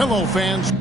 Hello, fans.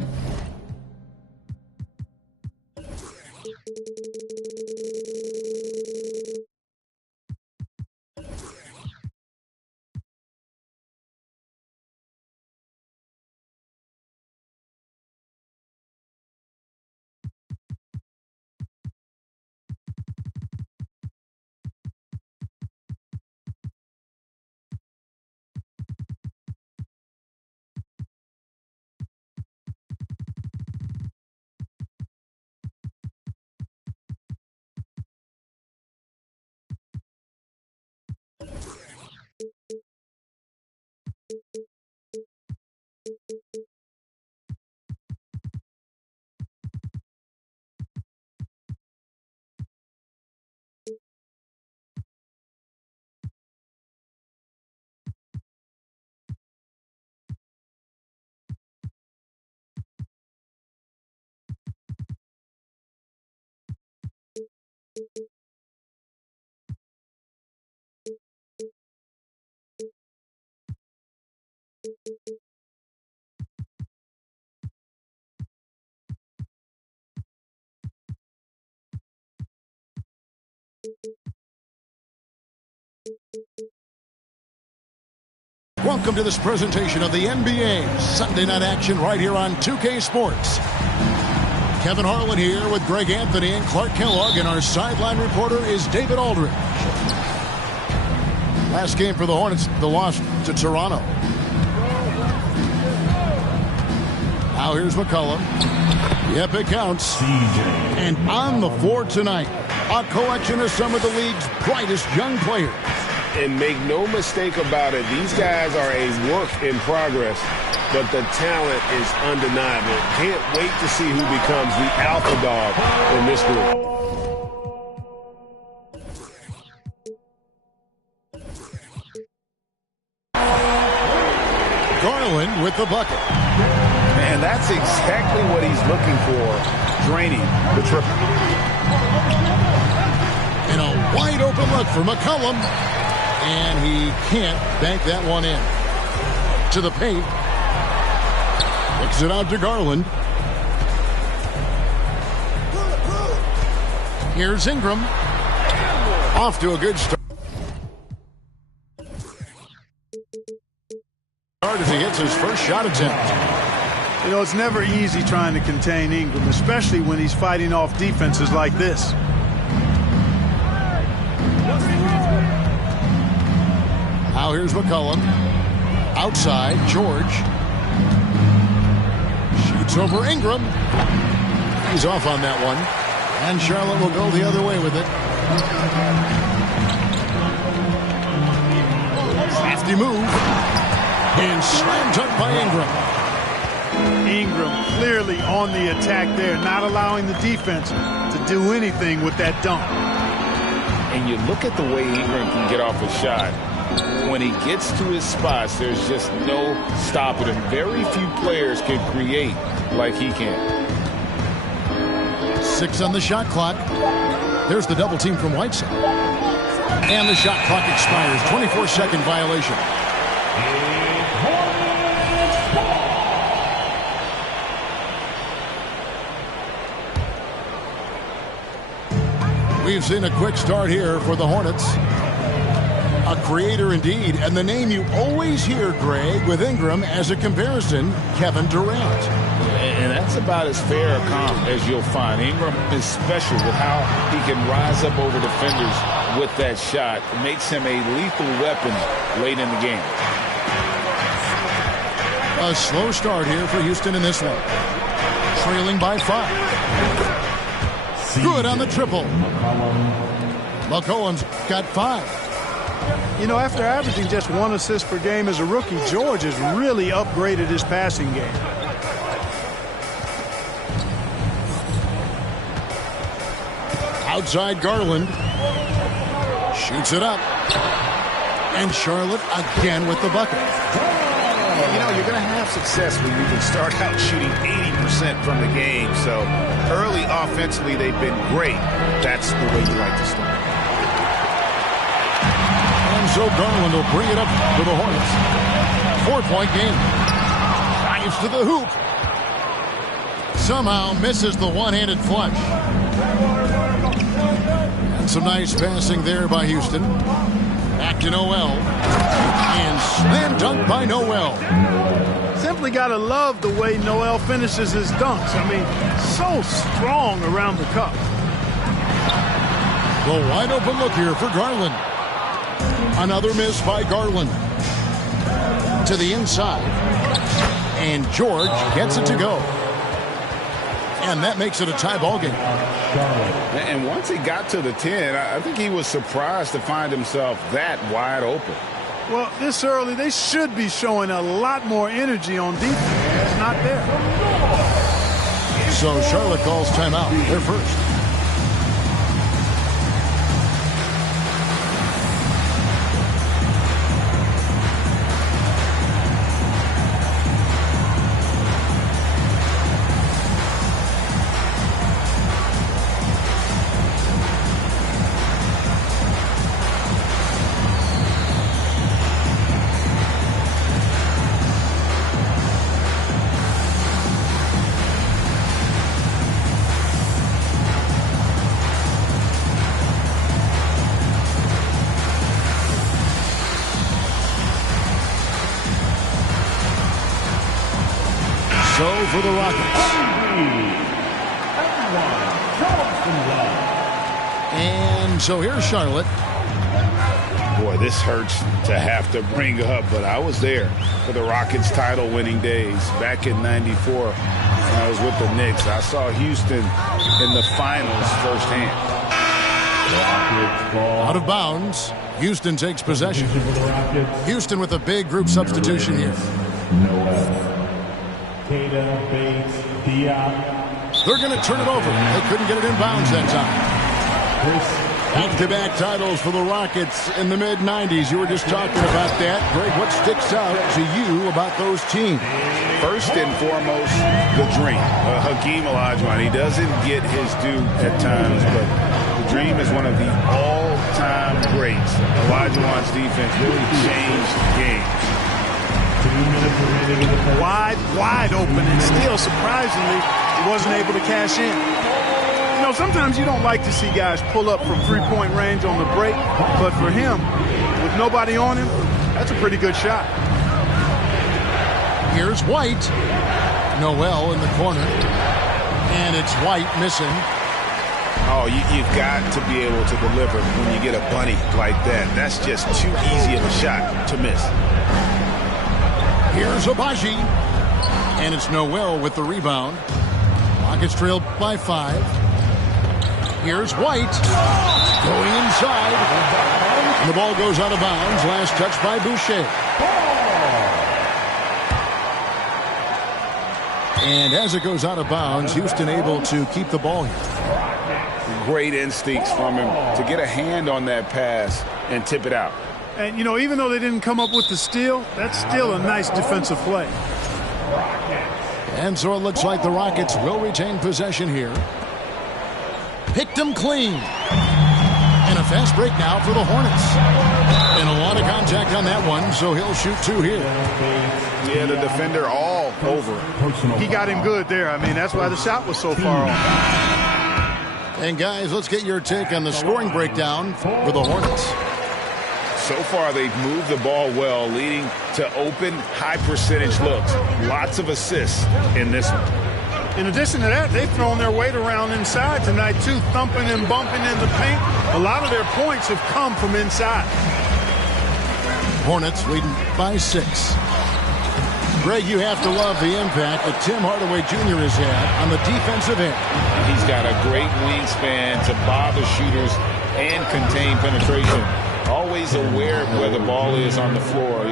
Welcome to this presentation of the NBA Sunday Night Action right here on 2K Sports. Kevin Harlan here with Greg Anthony and Clark Kellogg, and our sideline reporter is David Aldridge. Last game for the Hornets, the loss to Toronto. Now here's McCollum. Yep, it counts. And on the floor tonight, a collection of some of the league's brightest young players. And make no mistake about it, these guys are a work in progress, but the talent is undeniable. Can't wait to see who becomes the alpha dog in this group. Garland with the bucket. Man, that's exactly what he's looking for, draining the triple. And a wide open look for McCollum. And he can't bank that one in. To the paint. Kicks it out to Garland. Here's Ingram. Off to a good start. As he hits his first shot attempt. You know, it's never easy trying to contain Ingram, especially when he's fighting off defenses like this. Now here's McCollum. Outside, George. Shoots over Ingram. He's off on that one. And Charlotte will go the other way with it. Safety move. And slam dunk by Ingram. Ingram clearly on the attack there, not allowing the defense to do anything with that dunk. And you look at the way Ingram can get off a shot. When he gets to his spots, there's just no stopping him. Very few players can create like he can. 6 on the shot clock. There's the double team from Whiteside. And the shot clock expires. 24-second violation. We've seen a quick start here for the Hornets. A creator indeed, and the name you always hear, Greg, with Ingram as a comparison, Kevin Durant. And that's about as fair a comp as you'll find. Ingram is special with how he can rise up over defenders with that shot. It makes him a lethal weapon late in the game. A slow start here for Houston in this one. Trailing by 5. Good on the triple. McCollum's got 5. You know, after averaging just 1 assist per game as a rookie, George has really upgraded his passing game. Outside Garland. Shoots it up. And Charlotte again with the bucket. You know, you're going to have success when you can start out shooting 80% from the game. So early offensively, they've been great. That's the way you like to start. And so Garland will bring it up for the Hornets. 4-point game. Drives to the hoop. somehow misses the one-handed flush. And some nice passing there by Houston. Back to Noel. And slam dunk by Noel. Simply got to love the way Noel finishes his dunks. I mean, so strong around the cup. The wide open look here for Garland. Another miss by Garland. To the inside. And George gets it to go. And that makes it a tie ball game. And once he got to the 10, I think he was surprised to find himself that wide open. Well, this early, they should be showing a lot more energy on defense. It's not there. So Charlotte calls timeout. They're first. So for the Rockets. And so here's Charlotte. Boy, this hurts to have to bring up, but I was there for the Rockets title-winning days back in '94 when I was with the Knicks. I saw Houston in the finals firsthand. Out of bounds. Houston takes possession. Houston with a big group substitution here. They're going to turn it over. They couldn't get it in bounds that time. Back-to-back titles for the Rockets in the mid-'90s. You were just talking about that. Greg, what sticks out to you about those teams? First and foremost, the dream. Hakeem Olajuwon, he doesn't get his due at times, but the dream is one of the all-time greats. Olajuwon's defense really changed the game. Wide open, and still, surprisingly, he wasn't able to cash in. You know, sometimes you don't like to see guys pull up from three-point range on the break, but for him, with nobody on him, that's a pretty good shot. Here's White. Noel in the corner. And it's White missing. Oh, you've got to be able to deliver when you get a bunny like that. That's just too easy of a shot to miss. Here's Agbaji. And it's Noel with the rebound. Rockets trailed by 5. Here's White. Going inside. And the ball goes out of bounds. Last touch by Boucher. And as it goes out of bounds, Houston able to keep the ball here. Great instincts from him to get a hand on that pass and tip it out. And, you know, even though they didn't come up with the steal, that's still a nice defensive play. And so it looks like the Rockets will retain possession here. Picked them clean. And a fast break now for the Hornets. And a lot of contact on that one, so he'll shoot 2 here. Yeah, the defender all over him. He got him good there. I mean, that's why the shot was so far off. And, guys, let's get your take on the scoring breakdown for the Hornets. So far, they've moved the ball well, leading to open, high-percentage looks. Lots of assists in this one. In addition to that, they've thrown their weight around inside tonight, too, thumping and bumping in the paint. A lot of their points have come from inside. Hornets leading by 6. Greg, you have to love the impact that Tim Hardaway Jr. has had on the defensive end. He's got a great wingspan to bother shooters and contain penetration. Always aware of where the ball is on the floor.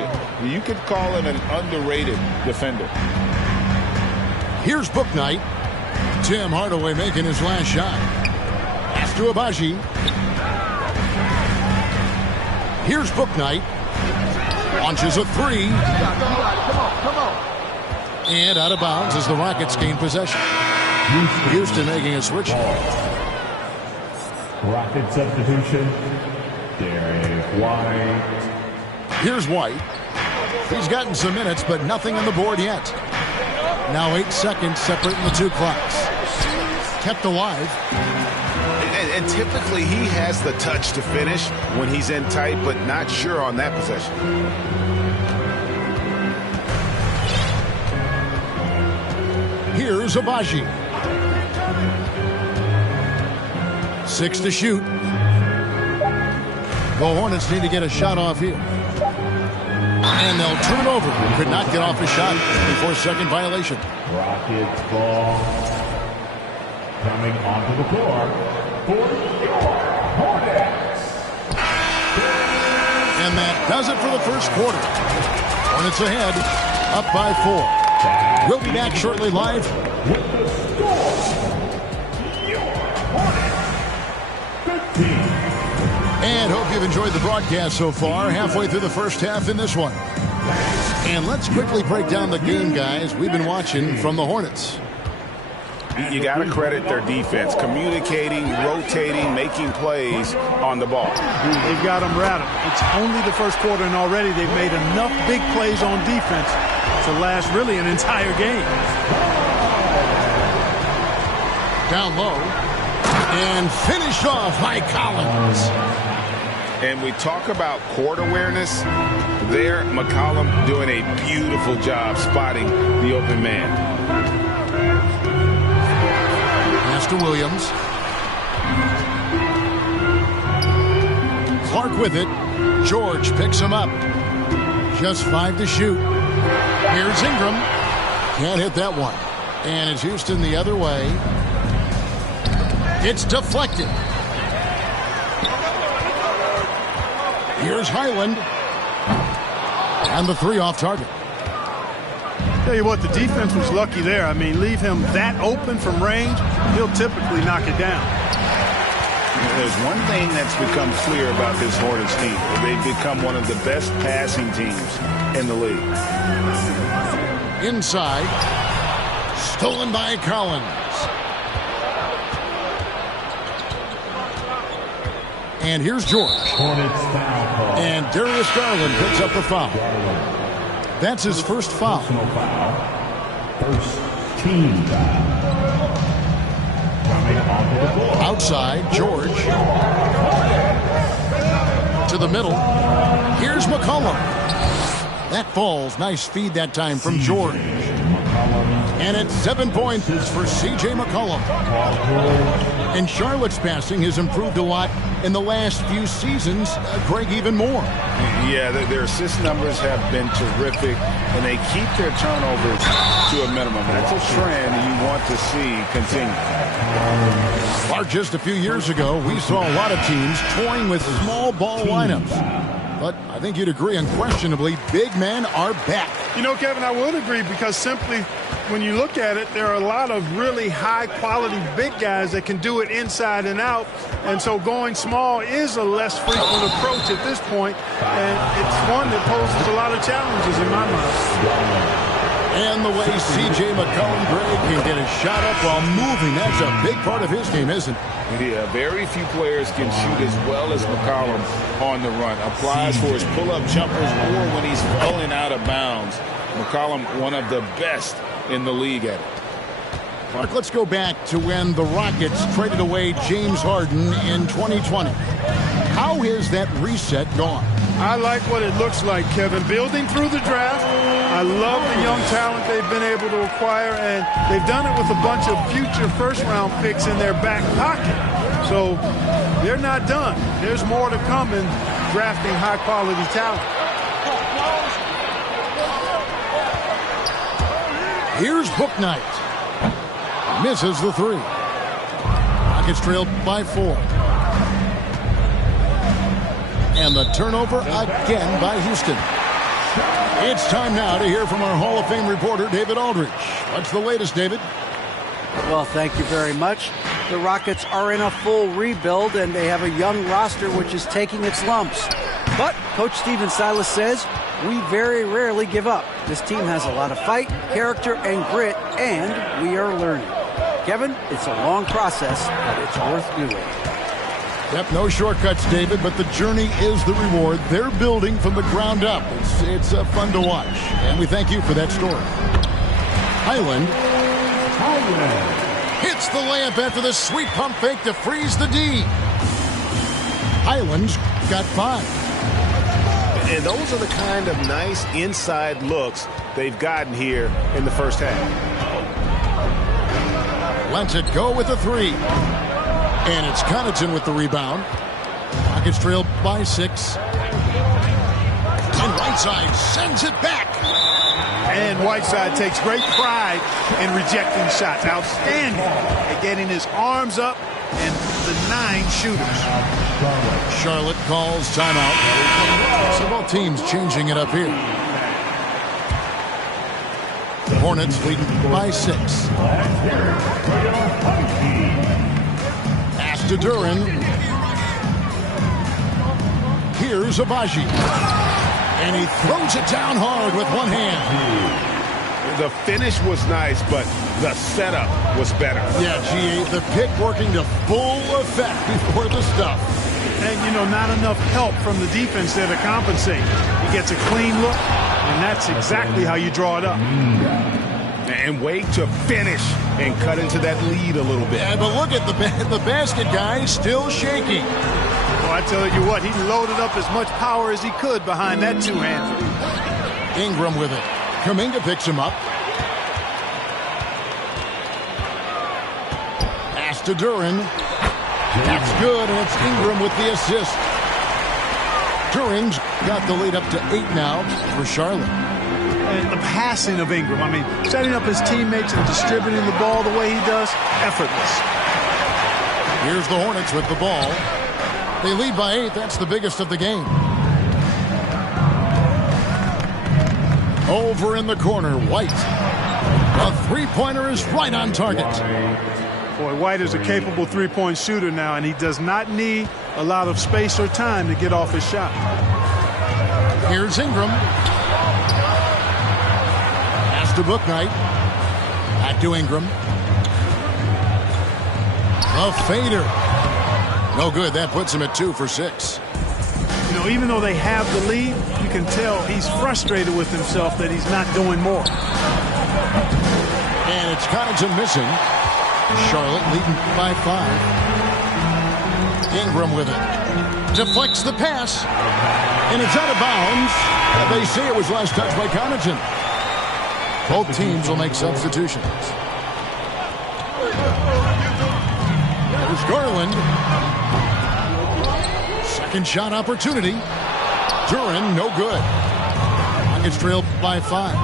You could call him an underrated defender. Here's Bouknight. Tim Hardaway making his last shot. Pass to Agbaji. Here's Bouknight. Launches a 3. And out of bounds as the Rockets gain possession. Houston making a switch. Rocket substitution. Derek White. Here's White. He's gotten some minutes, but nothing on the board yet. Now 8 seconds separating the two clocks. Kept alive. And typically he has the touch to finish when he's in tight, but not sure on that possession. Here's Abaji. 6 to shoot. The Hornets need to get a shot off here. And they'll turn it over. Could not get off a shot. 24-second violation. Rockets ball coming onto the floor for your Hornets. And that does it for the first quarter. Hornets ahead, up by 4. We'll be back shortly live. With the score, your Hornets 15. And hope you've enjoyed the broadcast so far. Halfway through the first half in this one. And let's quickly break down the game, guys, we've been watching from the Hornets. You got to credit their defense, communicating, rotating, making plays on the ball. They've got them rattled. It's only the first quarter, and already they've made enough big plays on defense to last really an entire game. Down low. And finished off by Collins. And we talk about court awareness. There, McCollum doing a beautiful job spotting the open man. Pass to Williams. Clark with it. George picks him up. Just 5 to shoot. Here's Ingram. Can't hit that one. And it's Houston the other way. It's deflected. Here's Highland. And the 3 off target. Tell you what, the defense was lucky there. I mean, leave him that open from range, he'll typically knock it down. There's one thing that's become clear about this Hornets team. They've become one of the best passing teams in the league. Inside. Stolen by Collins. And here's George. Hornets foul call. And Darius Garland picks up the foul. That's his first foul. Personal foul. First team foul. Coming onto the floor. Outside, George. To the middle. Here's McCollum. That falls. Nice feed that time from George. And it's 7 points for C.J. McCollum. And Charlotte's passing has improved a lot in the last few seasons. Greg, even more. Yeah, their assist numbers have been terrific, and they keep their turnovers to a minimum. That's a trend you want to see continue. Clark, just a few years ago, we saw a lot of teams toying with small ball lineups. But I think you'd agree, unquestionably, big men are back. You know, Kevin, I would agree, because simply when you look at it, there are a lot of really high-quality big guys that can do it inside and out. And so going small is a less frequent approach at this point, and it's one that poses a lot of challenges in my mind. And the way C.J. McCollum, Greg, can get a shot up while moving, that's a big part of his game, isn't it? Yeah, very few players can shoot as well as McCollum on the run. Applies for his pull-up jumpers or when he's falling out of bounds. McCollum, one of the best in the league at it. Mark, let's go back to when the Rockets traded away James Harden in 2020. How has that reset gone? I like what it looks like, Kevin. Building through the draft. I love the young talent they've been able to acquire, and they've done it with a bunch of future first-round picks in their back pocket. So they're not done. There's more to come in drafting high-quality talent. Here's Bouknight. Misses the 3. Rockets trailed by 4. And the turnover again by Houston. It's time now to hear from our Hall of Fame reporter, David Aldridge. What's the latest, David? Well, thank you very much. The Rockets are in a full rebuild, and they have a young roster which is taking its lumps. But Coach Stephen Silas says, we very rarely give up. This team has a lot of fight, character, and grit, and we are learning. Kevin, it's a long process, but it's worth doing. Yep, no shortcuts, David, but the journey is the reward. They're building from the ground up. It's fun to watch, and we thank you for that story. Highland hits the layup after the sweet pump fake to freeze the D. Highland's got 5. And those are the kind of nice inside looks they've gotten here in the first half. Lets it go with a 3. And it's Connaughton with the rebound. Rockets trail by 6. And Whiteside sends it back. And Whiteside takes great pride in rejecting shots. Outstanding at getting his arms up and denying shooters. Charlotte calls timeout. So both teams changing it up here. The Hornets leading by 6. Pass to Duren. Here's Agbaji. And he throws it down hard with one hand. The finish was nice, but the setup was better. Yeah, G.A., the pick working to full effect before the stuff. And, you know, not enough help from the defense there to compensate. He gets a clean look, and that's exactly how you draw it up. And wait to finish and cut into that lead a little bit. Yeah, but look at the basket guy still shaking. Well, I tell you what, he loaded up as much power as he could behind that two-hander. Ingram with it. Kuminga picks him up. Pass to Duren. That's good, and it's Ingram with the assist. Duren's got the lead up to 8 now for Charlotte. And the passing of Ingram, I mean, setting up his teammates and distributing the ball the way he does, effortless. Here's the Hornets with the ball. They lead by 8. That's the biggest of the game. Over in the corner, White. A three-pointer is right on target. Boy, White is a capable three-point shooter now, and he does not need a lot of space or time to get off his shot. Here's Ingram. Pass to Bouknight. Back to Ingram. A fader. No good. That puts him at 2 for 6. You know, even though they have the lead, you can tell he's frustrated with himself that he's not doing more. And it's Connaughton missing. Charlotte leading by 5. Ingram with it. Deflects the pass. And it's out of bounds. They say it was last touched by Connaughton. Both teams will make substitutions. There's Garland. Second shot opportunity. Duren, no good. Rockets trailed by 5.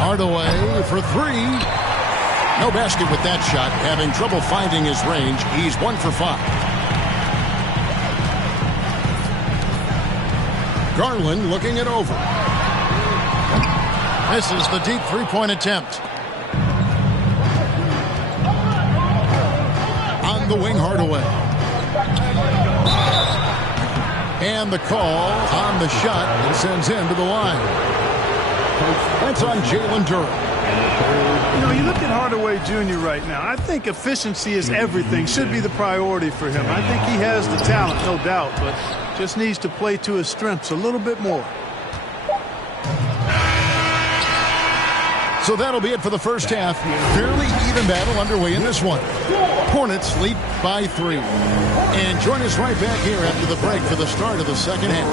Hardaway for 3. No basket with that shot. Having trouble finding his range. He's 1 for 5. Garland looking it over. Misses the deep three-point attempt. On the wing, Hardaway. And the call on the shot that sends him to the line. That's on Jalen Duren. You know, you look at Hardaway Jr. right now. I think efficiency is everything, should be the priority for him. I think he has the talent, no doubt, but just needs to play to his strengths a little bit more. So that'll be it for the first half. Fairly even battle underway in this one. Hornets lead by 3. And join us right back here after the break for the start of the second half.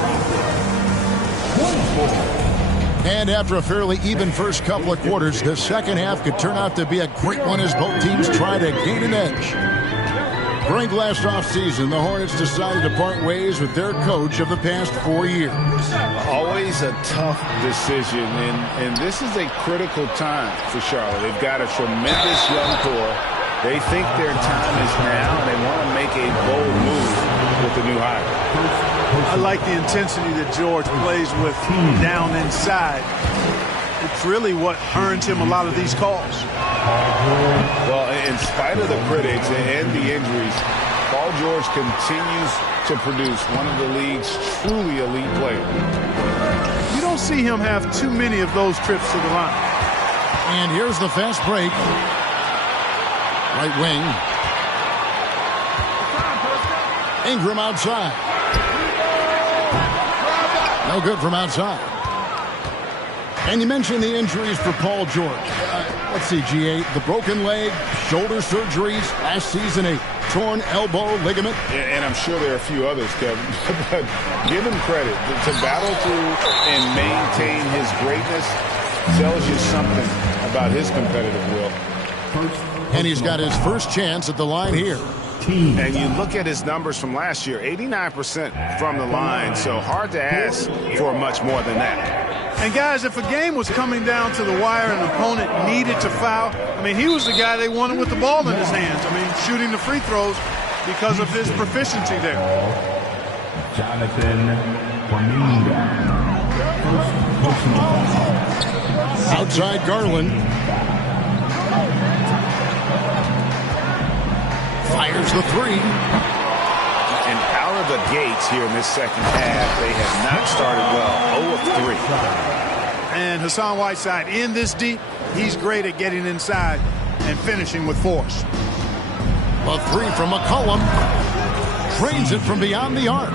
And after a fairly even first couple of quarters, the second half could turn out to be a great one as both teams try to gain an edge. During last offseason, the Hornets decided to part ways with their coach of the past 4 years. Always a tough decision, and this is a critical time for Charlotte. They've got a tremendous young core. They think their time is now, and they want to make a bold move with the new hire. I like the intensity that George plays with down inside. It's really what earns him a lot of these calls. Well, in spite of the critics and the injuries, Paul George continues to produce one of the league's truly elite players. You don't see him have too many of those trips to the line. And here's the fast break. Right wing. Ingram outside. No good from outside. And you mentioned the injuries for Paul George. see, GA, the broken leg, shoulder surgeries, last season a torn elbow ligament. And I'm sure there are a few others, Kevin. But give him credit. To battle through and maintain his greatness tells you something about his competitive will. And he's got his first chance at the line here. And you look at his numbers from last year, 89% from the line, so hard to ask for much more than that. And, guys, if a game was coming down to the wire and an opponent needed to foul, I mean, he was the guy they wanted with the ball in his hands. I mean, shooting the free throws because of his proficiency there. Jonathan Kuminga. Outside Garland. Fires the three. And out of the gates here in this second half, they have not started well. 0 of 3. And Hassan Whiteside in this deep, he's great at getting inside and finishing with force. A three from McCollum. Drains it from beyond the arc.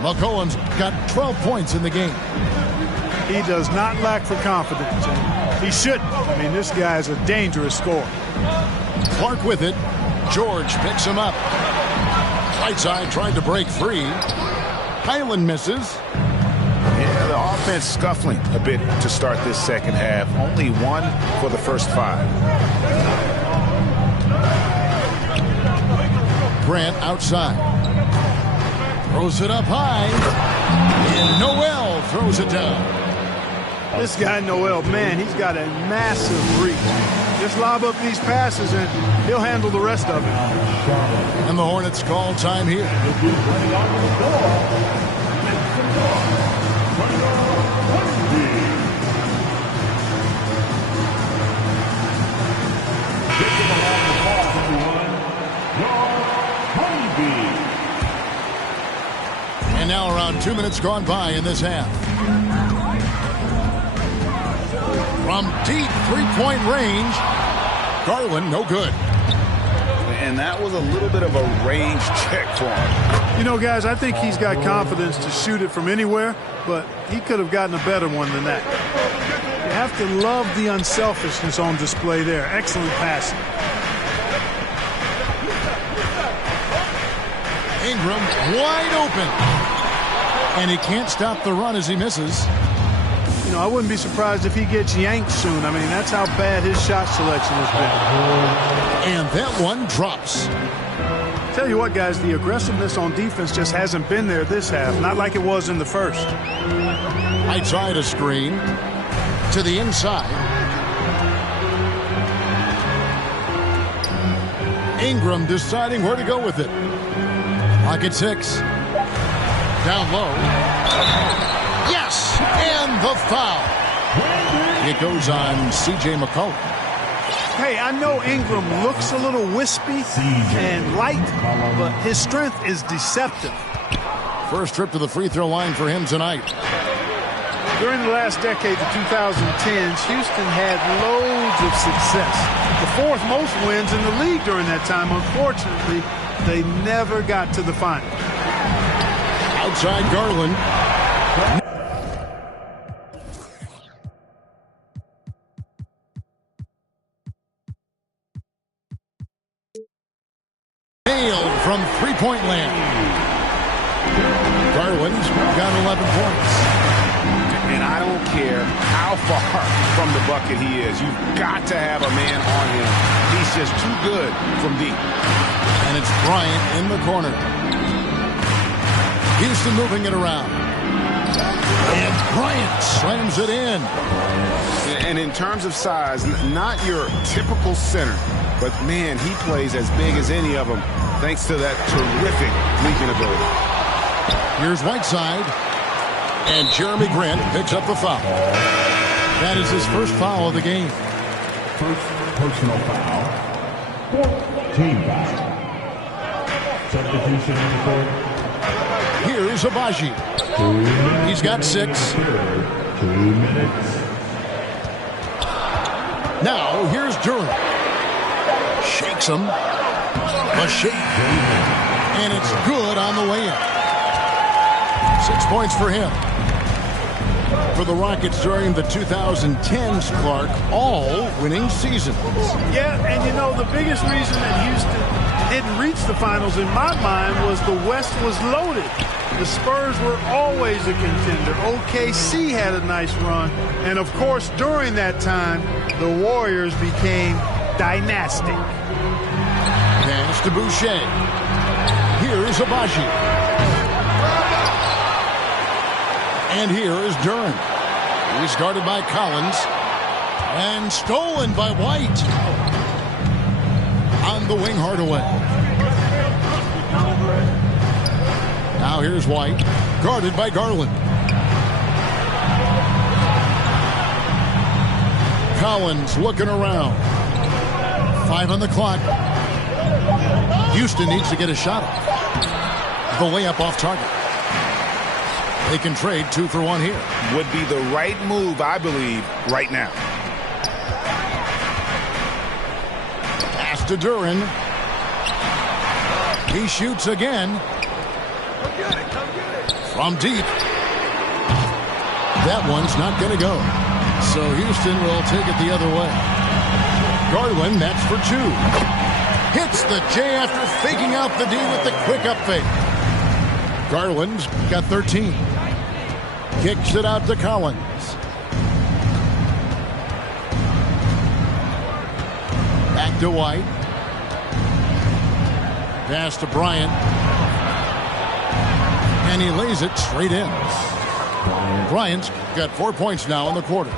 McCollum's got 12 points in the game. He does not lack for confidence. And he shouldn't. I mean, this guy's a dangerous scorer. Clark with it. George picks him up. Whiteside tried to break free. Highland misses. Yeah, the offense scuffling a bit to start this second half. Only 1 for the first 5. Grant outside. Throws it up high. And Noel throws it down. This guy, Noel, man, he's got a massive reach. Just lob up these passes and he'll handle the rest of it. And the Hornets call time here. And now around 2 minutes gone by in this half. From deep three-point range, Garland, no good. And that was a little bit of a range check for him. You know, guys, I think he's got confidence to shoot it from anywhere, but he could have gotten a better one than that. You have to love the unselfishness on display there. Excellent passing. Ingram wide open. And he can't stop the run as he misses. You know, I wouldn't be surprised if he gets yanked soon. I mean, that's how bad his shot selection has been. And that one drops. Tell you what, guys, the aggressiveness on defense just hasn't been there this half. Not like it was in the first. Outside a screen. To the inside. Ingram deciding where to go with it. Clock at 6. Down low. Yes! And the foul. It goes on C.J. McCollum. Hey, I know Ingram looks a little wispy and light, but his strength is deceptive. First trip to the free throw line for him tonight. During the last decade, the 2010s, Houston had loads of success. The 4th most wins in the league during that time. Unfortunately, they never got to the final. Outside Garland. Nailed from three-point land. Garland's got 11 points. And I don't care how far from the bucket he is. You've got to have a man on him. He's just too good from deep. And it's Bryant in the corner. Houston moving it around. And Bryant slams it in. And in terms of size, not your typical center, but man, he plays as big as any of them thanks to that terrific leaping ability. Here's Whiteside. And Jeremy Grant picks up the foul. That is his first foul of the game. First personal foul. Team foul. Substitution in the court. Here's Abaji. He's got 6. 2 minutes. Now, here's Durant. Shakes him. A shake. And it's good on the way in. 6 points for him. for the Rockets during the 2010s, Clark, all winning seasons. Yeah, and you know, the biggest reason that Houston didn't reach the finals in my mind was the West was loaded. The Spurs were always a contender. OKC had a nice run. And, of course, during that time, the Warriors became dynastic. Pass to Boucher. Here's Abaji. And here is Duren. He's guarded by Collins. And stolen by White. On the wing, Hardaway. Now here's White. Guarded by Garland. Collins looking around. 5 on the clock. Houston needs to get a shot off. The layup off target. They can trade 2 for 1 here. Would be the right move, I believe, right now. Pass to Duren. He shoots again. From deep. That one's not going to go. So Houston will take it the other way. Garland, that's for 2. Hits the J after faking out the D with the quick up fake. Garland's got 13. Kicks it out to Collins. Back to White. Pass to Bryant. And he lays it straight in. Bryant's got 4 points now in the quarter.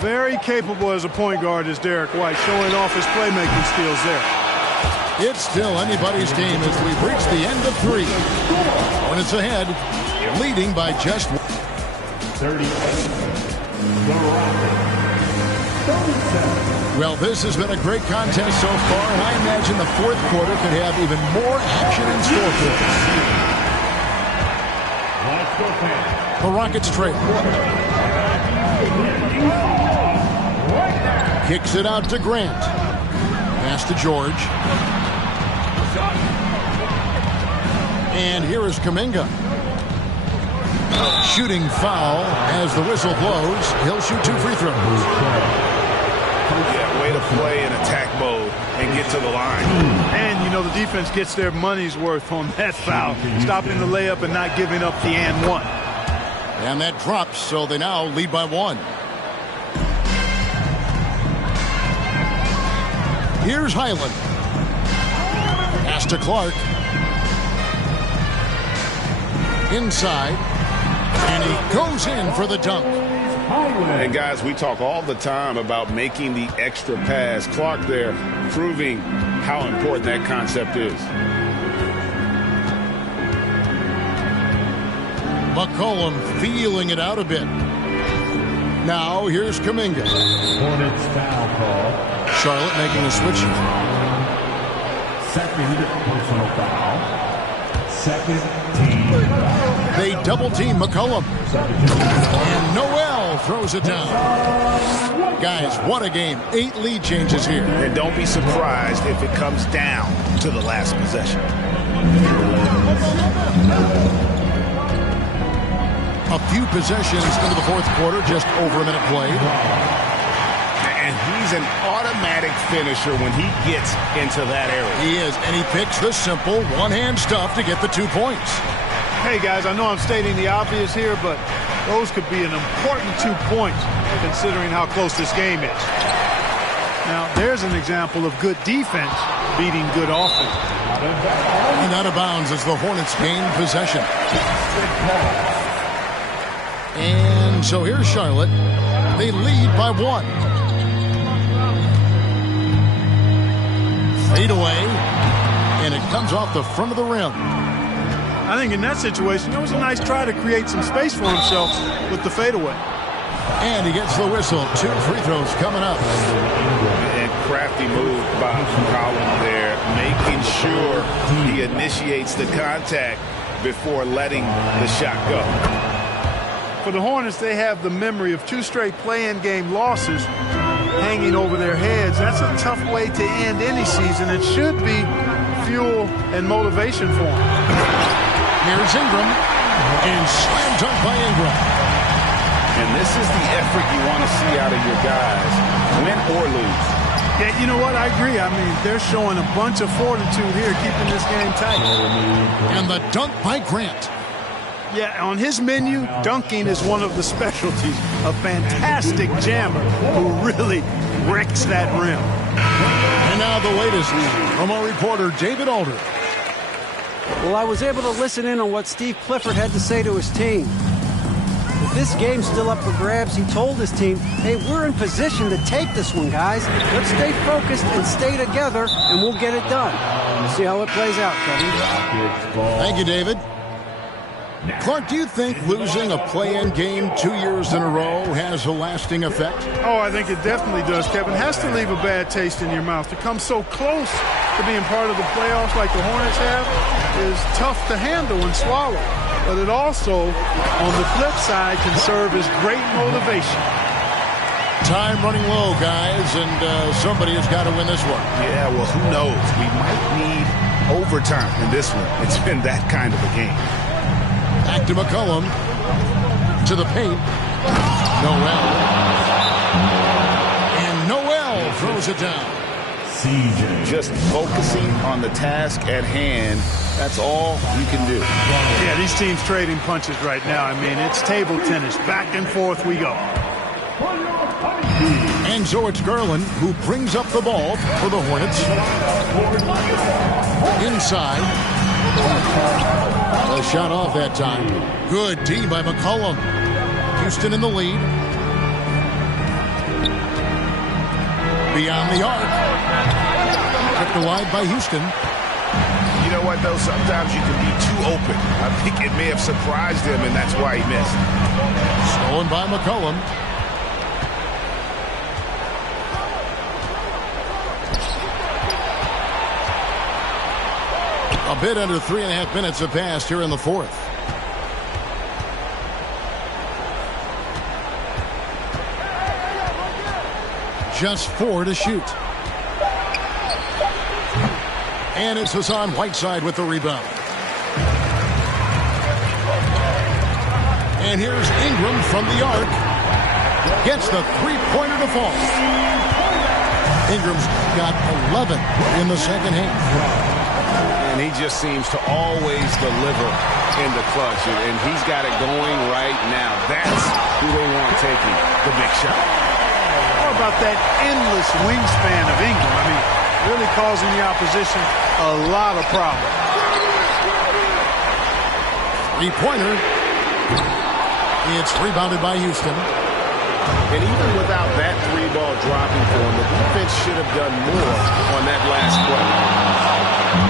Very capable as a point guard is Derek White, showing off his playmaking skills there. It's still anybody's game as we've reached the end of 3. Hornets ahead, leading by just 38. The Rockets. Well, this has been a great contest so far, and I imagine the 4th quarter could have even more action in store for us. The Rockets trail. Kicks it out to Grant. Pass to George. And here is Kuminga. Shooting foul as the whistle blows. He'll shoot 2 free throws. Yeah, way to play in attack mode and get to the line. And, you know, the defense gets their money's worth on that foul. Stopping the layup and not giving up the and 1. And that drops, so they now lead by 1. Here's Highland. Pass to Clark. Inside. And he goes in for the dunk. And guys, we talk all the time about making the extra pass. Clark there proving how important that concept is. McCollum feeling it out a bit. Now here's Kuminga. Hornets foul call. Charlotte making a switch. Second personal foul. Second team foul. They double team McCollum. And Noel throws it down. Guys, what a game. 8 lead changes here. And don't be surprised if it comes down to the last possession. A few possessions into the 4th quarter, just over a minute played. And he's an automatic finisher when he gets into that area. He is, and he picks the simple one-hand stuff to get the 2 points. Hey, guys, I know I'm stating the obvious here, but those could be an important 2 points considering how close this game is. Now, there's an example of good defense beating good offense. And out of bounds as the Hornets gain possession. And so here's Charlotte. They lead by 1. Fade away. And it comes off the front of the rim. I think in that situation, it was a nice try to create some space for himself with the fadeaway. And he gets the whistle. 2 free throws coming up. And crafty move by McCollum there, making sure he initiates the contact before letting the shot go. For the Hornets, they have the memory of 2 straight play-in game losses hanging over their heads. That's a tough way to end any season. It should be fuel and motivation for them. Here's Ingram. And slam dunk by Ingram. And this is the effort you want to see out of your guys, win or lose. Yeah, you know what? I agree. I mean, they're showing a bunch of fortitude here, keeping this game tight. And the dunk by Grant. Yeah, on his menu, dunking is one of the specialties. A fantastic jammer who really wrecks that rim. And now the latest from our reporter, David Alder. Well, I was able to listen in on what Steve Clifford had to say to his team. With this game still up for grabs, he told his team, hey, we're in position to take this one, guys. Let's stay focused and stay together, and we'll get it done. We'll see how it plays out, Kevin. Thank you, David. Clark, do you think losing a play-in game 2 years in a row has a lasting effect? Oh, I think it definitely does, Kevin. Has to leave a bad taste in your mouth. To come so close to being part of the playoffs like the Hornets have is tough to handle and swallow. But it also, on the flip side, can serve as great motivation. Time running low, guys, and somebody has got to win this one. Yeah, well, who knows? We might need overtime in this one. It's been that kind of a game. Back to McCollum. To the paint. Noel. And Noel throws it down. Just focusing on the task at hand. That's all you can do. Yeah, these teams trading punches right now. I mean, it's table tennis. Back and forth we go. And so it's Garland who brings up the ball for the Hornets. Inside. A shot off that time. Good D by McCollum. Houston in the lead. Beyond the arc. Kept wide by Houston. You know what, though? Sometimes you can be too open. I think it may have surprised him, and that's why he missed. Stolen by McCollum. A bit under 3.5 minutes have passed here in the fourth. Just 4 to shoot. And it's Hassan Whiteside with the rebound. And here's Ingram from the arc. Gets the three-pointer to fall. Ingram's got 11 in the second half. And he just seems to always deliver in the clutch. And he's got it going right now. That's who they want taking the big shot. How about that endless wingspan of Ingram? I mean, really causing the opposition a lot of problems. Three-pointer. It's rebounded by Houston. And even without that three ball dropping for him, the defense should have done more on that last play.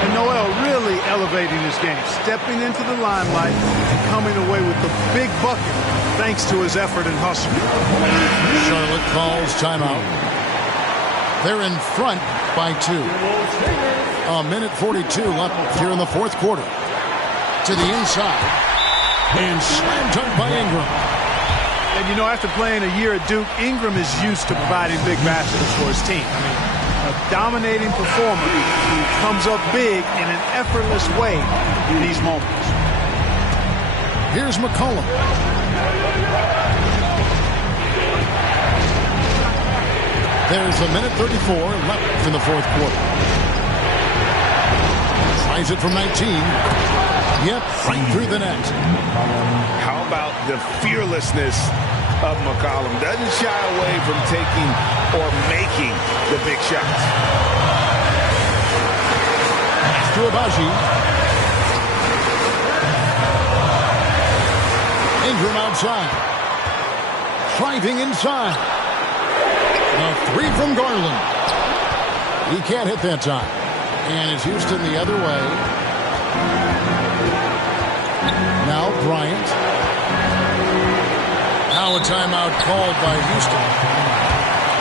And Noel really elevating his game, stepping into the limelight and coming away with the big bucket thanks to his effort and hustle. Charlotte calls timeout. They're in front by 2. A minute 42 left here in the fourth quarter. To the inside. And slam dunk by Ingram. And, you know, after playing a year at Duke, Ingram is used to providing big baskets for his team. I mean, a dominating performer who comes up big in an effortless way in these moments. Here's McCollum. There's a minute 34 left in the fourth quarter. Tries it from 19. Yep, right through the net. How about the fearlessness of McCollum? Doesn't shy away from taking or making the big shots. To Abaji. Ingram outside. Driving inside. A three from Garland. He can't hit that time. And it's Houston the other way. Now Bryant. Now a timeout called by Houston.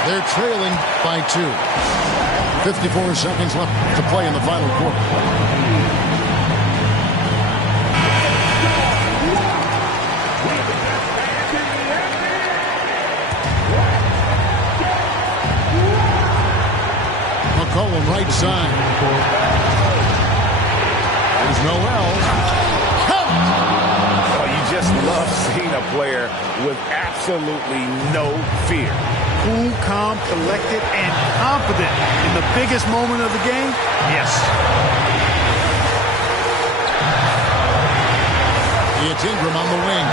They're trailing by 2. 54 seconds left to play in the final quarter. McCollum right side. There's Noel. Oh, you just love seen a player with absolutely no fear. Cool, calm, collected, and confident in the biggest moment of the game? Yes. It's Ingram on the wing.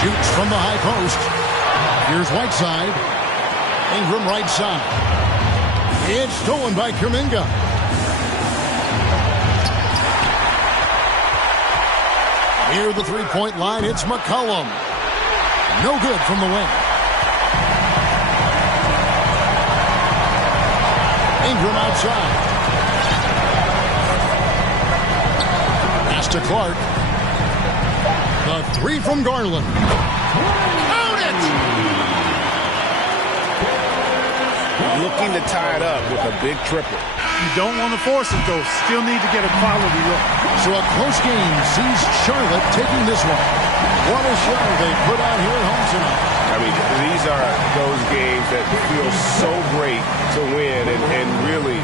Shoots from the high post. Here's Whiteside. Ingram right side. It's stolen by Kuminga. Near the three-point line, it's McCollum. No good from the wing. Ingram outside. Pass to Clark. The three from Garland. Count it! Looking to tie it up with a big triple. You don't want to force it, though. Still need to get a quality look. So a close game sees Charlotte taking this one. What a show they put out here at home tonight. I mean, these are those games that feel so great to win and really